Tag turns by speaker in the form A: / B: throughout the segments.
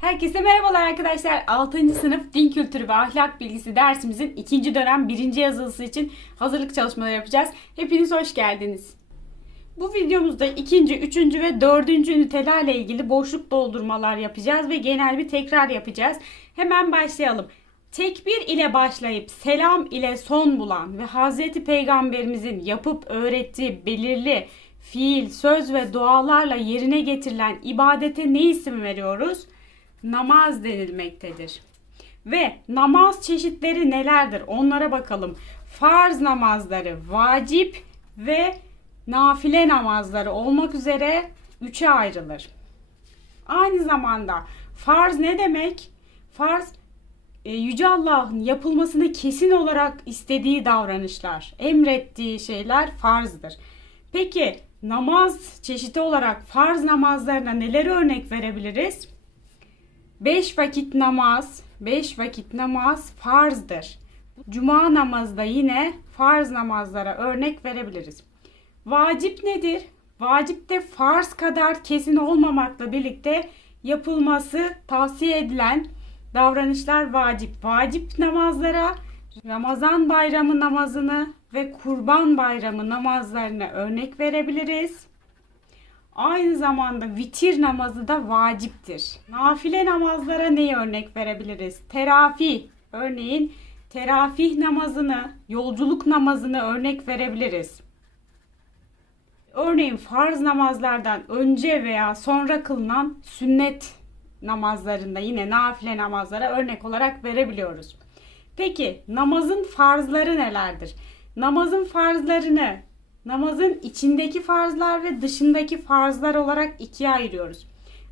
A: Herkese merhabalar arkadaşlar. 6. sınıf din kültürü ve ahlak bilgisi dersimizin ikinci dönem birinci yazılısı için hazırlık çalışmaları yapacağız. Hepiniz hoş geldiniz. Bu videomuzda ikinci, üçüncü ve dördüncü ünitelerle ilgili boşluk doldurmalar yapacağız ve genel bir tekrar yapacağız. Hemen başlayalım. Tekbir ile başlayıp selam ile son bulan ve Hazreti Peygamberimizin yapıp öğrettiği belirli fiil, söz ve dualarla yerine getirilen ibadete ne isim veriyoruz? Namaz denilmektedir. Ve namaz çeşitleri nelerdir? Onlara bakalım. Farz namazları, vacip ve nafile namazları olmak üzere üçe ayrılır. Aynı zamanda farz ne demek? Farz e, Yüce Allah'ın yapılmasını kesin olarak istediği davranışlar, emrettiği şeyler farzdır. Peki namaz çeşidi olarak farz namazlarına neler örnek verebiliriz? Beş vakit namaz, beş vakit namaz farzdır. Cuma namazı da yine farz namazlara örnek verebiliriz. Vacip nedir? Vacip de farz kadar kesin olmamakla birlikte yapılması tavsiye edilen davranışlar vacip. Vacip namazlara Ramazan bayramı namazını ve Kurban bayramı namazlarına örnek verebiliriz. Aynı zamanda vitir namazı da vaciptir. Nafile namazlara neyi örnek verebiliriz? Teravih. Örneğin teravih namazını, yolculuk namazını örnek verebiliriz. Örneğin farz namazlardan önce veya sonra kılınan sünnet namazlarında yine nafile namazlara örnek olarak verebiliyoruz. Peki namazın farzları nelerdir? Namazın farzlarını namazın içindeki farzlar ve dışındaki farzlar olarak ikiye ayırıyoruz.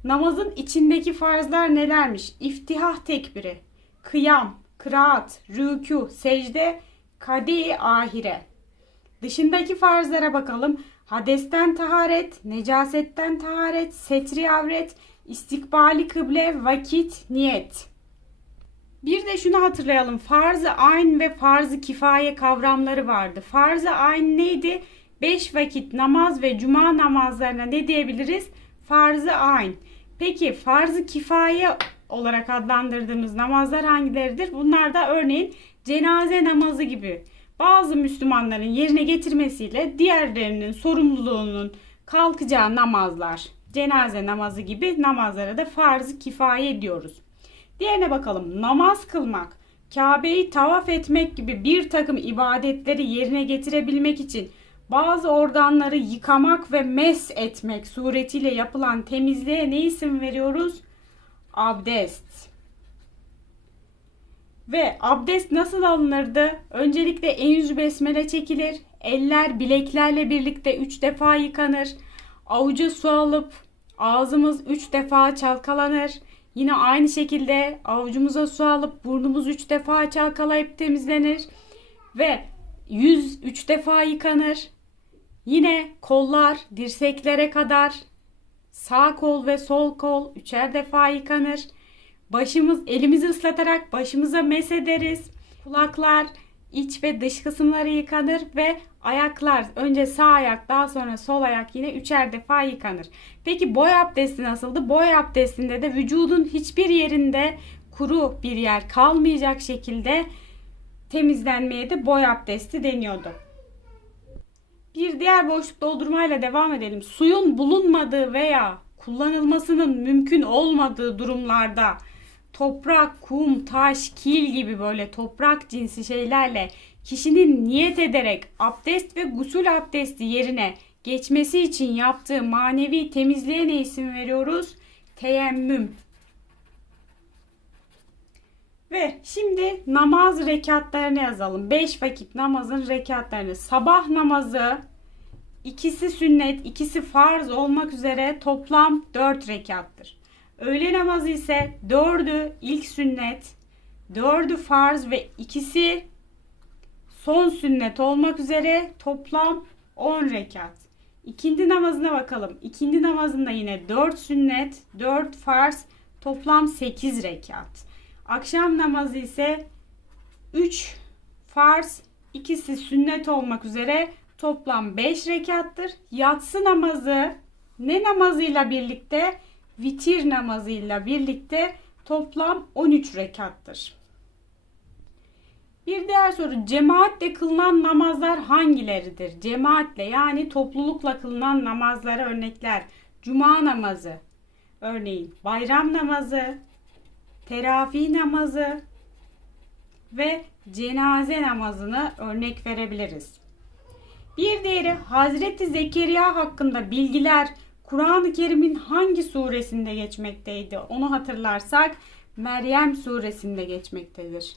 A: Namazın içindeki farzlar nelermiş? İftihah tekbiri, kıyam, kıraat, rükû, secde, kadi ahire. Dışındaki farzlara bakalım. Hadesten taharet, necasetten taharet, setri avret, istikbali kıble, vakit, niyet. Bir de şunu hatırlayalım. Farz-ı ayn ve farz-ı kifaye kavramları vardı. Farz-ı ayn neydi? Beş vakit namaz ve cuma namazlarına ne diyebiliriz? Farz-ı ayn. Peki farz-ı kifaye olarak adlandırdığımız namazlar hangileridir? Bunlar da örneğin cenaze namazı gibi. Bazı Müslümanların yerine getirmesiyle diğerlerinin sorumluluğunun kalkacağı namazlar, cenaze namazı gibi namazlara da farz-ı kifaye diyoruz. Diğerine bakalım. Namaz kılmak, Kabe'yi tavaf etmek gibi bir takım ibadetleri yerine getirebilmek için bazı organları yıkamak ve mes etmek suretiyle yapılan temizliğe ne isim veriyoruz? Abdest. Ve abdest nasıl alınırdı? Öncelikle en yüzü besmele çekilir. Eller bileklerle birlikte 3 defa yıkanır. Avuca su alıp ağzımız 3 defa çalkalanır. Yine aynı şekilde avucumuza su alıp burnumuz 3 defa çalkalayıp temizlenir. Ve yüz 3 defa yıkanır. Yine kollar dirseklere kadar sağ kol ve sol kol üçer defa yıkanır. Başımız elimizi ıslatarak başımıza mesederiz. Kulaklar, iç ve dış kısımları yıkanır ve ayaklar önce sağ ayak daha sonra sol ayak yine üçer defa yıkanır. Peki boy abdesti nasıldı? Boy abdestinde de vücudun hiçbir yerinde kuru bir yer kalmayacak şekilde temizlenmeye de boy abdesti deniyordu. Bir diğer boşluk doldurmayla devam edelim. Suyun bulunmadığı veya kullanılmasının mümkün olmadığı durumlarda toprak, kum, taş, kil gibi böyle toprak cinsi şeylerle kişinin niyet ederek abdest ve gusül abdesti yerine geçmesi için yaptığı manevi temizliğe ne isim veriyoruz? Teyemmüm. Ve şimdi namaz rekatlarını yazalım. 5 vakit namazın rekatlarını. Sabah namazı ikisi sünnet, ikisi farz olmak üzere toplam 4 rekattır. Öğle namazı ise 4'ü ilk sünnet, 4'ü farz ve ikisi son sünnet olmak üzere toplam 10 rekat. İkindi namazına bakalım. İkindi namazında yine 4 sünnet, 4 farz, toplam 8 rekat. Akşam namazı ise 3 farz, ikisi sünnet olmak üzere toplam 5 rekattır. Yatsı namazı ne namazıyla birlikte? vitir namazıyla birlikte toplam 13 rekattır. Bir diğer soru cemaatle kılınan namazlar hangileridir? Cemaatle yani toplulukla kılınan namazlara örnekler. Cuma namazı, örneğin bayram namazı, teravih namazı ve cenaze namazını örnek verebiliriz. Bir diğeri Hazreti Zekeriya hakkında bilgiler Kur'an-ı Kerim'in hangi suresinde geçmekteydi? Onu hatırlarsak Meryem suresinde geçmektedir.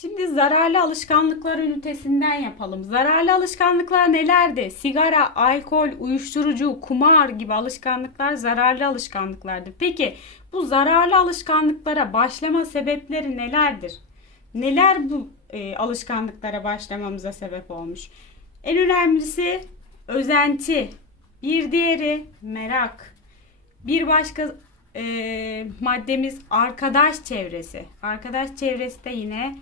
A: Şimdi zararlı alışkanlıklar ünitesinden yapalım. Zararlı alışkanlıklar nelerdi? Sigara, alkol, uyuşturucu, kumar gibi alışkanlıklar zararlı alışkanlıklardır. Peki bu zararlı alışkanlıklara başlama sebepleri nelerdir? Neler bu e, alışkanlıklara başlamamıza sebep olmuş? En önemlisi özenti, bir diğeri merak, bir başka e, maddemiz arkadaş çevresi. Arkadaş çevresi de yine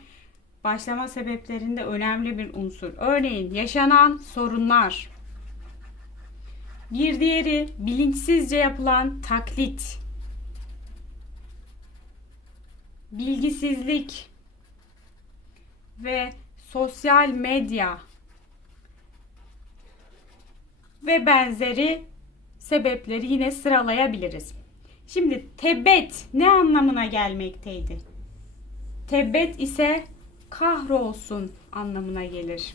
A: başlama sebeplerinde önemli bir unsur. Örneğin yaşanan sorunlar. Bir diğeri bilinçsizce yapılan taklit. Bilgisizlik ve sosyal medya ve benzeri sebepleri yine sıralayabiliriz. Şimdi tebet ne anlamına gelmekteydi? Tebet ise kahrolsun anlamına gelir.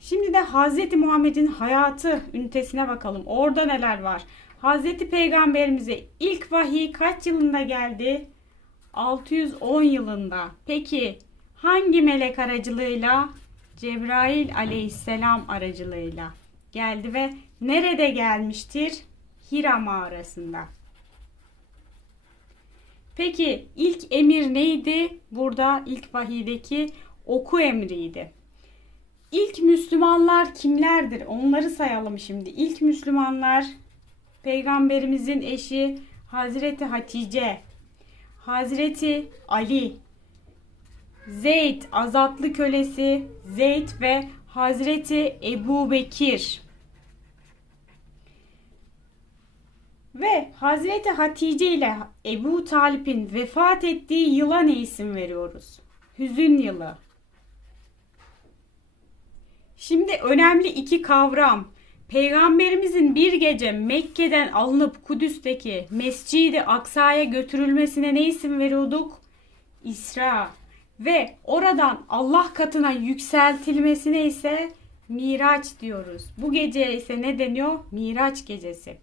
A: Şimdi de Hz. Muhammed'in hayatı ünitesine bakalım. Orada neler var? Hz. Peygamberimize ilk vahiy kaç yılında geldi? 610 yılında. Peki hangi melek aracılığıyla? Cebrail aleyhisselam aracılığıyla geldi ve nerede gelmiştir? Hira mağarasında. Peki ilk emir neydi? Burada ilk vahiydeki oku emriydi. İlk Müslümanlar kimlerdir? Onları sayalım şimdi. İlk Müslümanlar Peygamberimizin eşi Hazreti Hatice, Hazreti Ali, Zeyd azatlı kölesi Zeyd ve Hazreti Ebu Bekir. Ve Hazreti Hatice ile Ebu Talip'in vefat ettiği yıla ne isim veriyoruz? Hüzün yılı. Şimdi önemli iki kavram. Peygamberimizin bir gece Mekke'den alınıp Kudüs'teki Mescid-i Aksa'ya götürülmesine ne isim veriyorduk? İsra. Ve oradan Allah katına yükseltilmesine ise Miraç diyoruz. Bu gece ise ne deniyor? Miraç gecesi.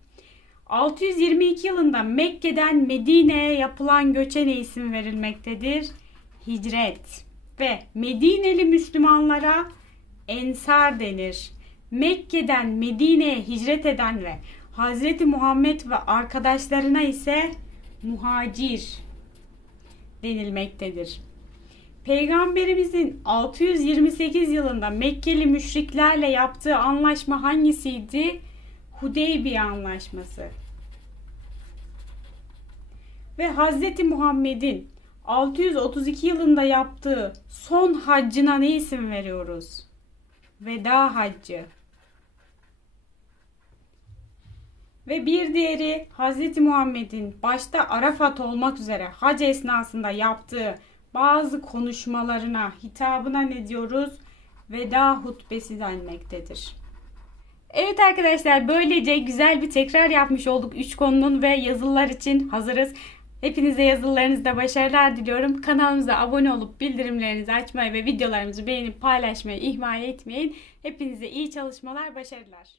A: 622 yılında Mekke'den Medine'ye yapılan göçe ne isim verilmektedir? Hicret. Ve Medineli Müslümanlara Ensar denir. Mekke'den Medine'ye hicret eden ve Hz. Muhammed ve arkadaşlarına ise muhacir denilmektedir. Peygamberimizin 628 yılında Mekkeli müşriklerle yaptığı anlaşma hangisiydi? Hudeybiye Anlaşması. Ve Hz. Muhammed'in 632 yılında yaptığı son haccına ne isim veriyoruz? Veda haccı. Ve bir diğeri Hz. Muhammed'in başta Arafat olmak üzere hac esnasında yaptığı bazı konuşmalarına, hitabına ne diyoruz? Veda hutbesi denmektedir. Evet arkadaşlar böylece güzel bir tekrar yapmış olduk. Üç konunun ve yazılılar için hazırız. Hepinize yazılarınızda başarılar diliyorum. Kanalımıza abone olup bildirimlerinizi açmayı ve videolarımızı beğenip paylaşmayı ihmal etmeyin. Hepinize iyi çalışmalar, başarılar.